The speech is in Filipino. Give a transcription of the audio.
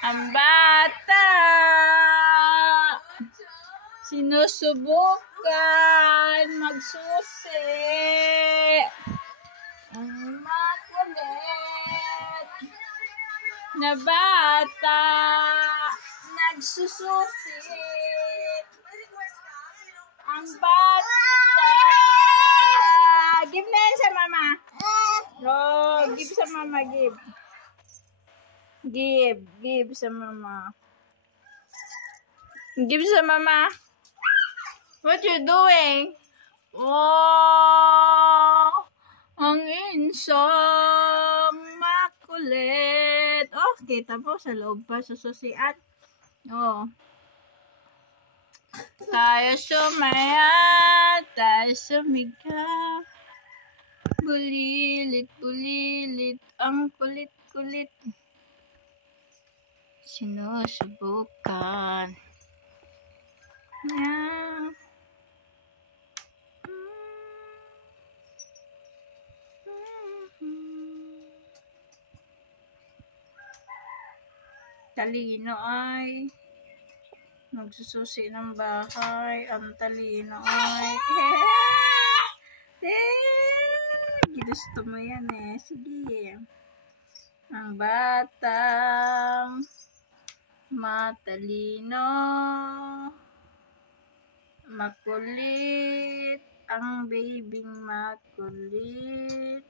Ang bata sinusubukan magsusi. Ang makulit na bata nagsususi. Ang bata. Give na yan sa mama. Oh, give sa mama, give. Give sa mama. Give sa mama. What you doing? Oh, ang insang makulit. Oh, kita po sa loob pa sususian. Oh. Tayo sumaya, tayo sumigaw. Bulilit, bulilit, ang kulit-kulit. Sinusubukan. Yeah. Talino ay nagsususi ng bahay. Ang talino ay gusto mo yan eh. Sige. Ang batang matalino, makulit, ang babing makulit.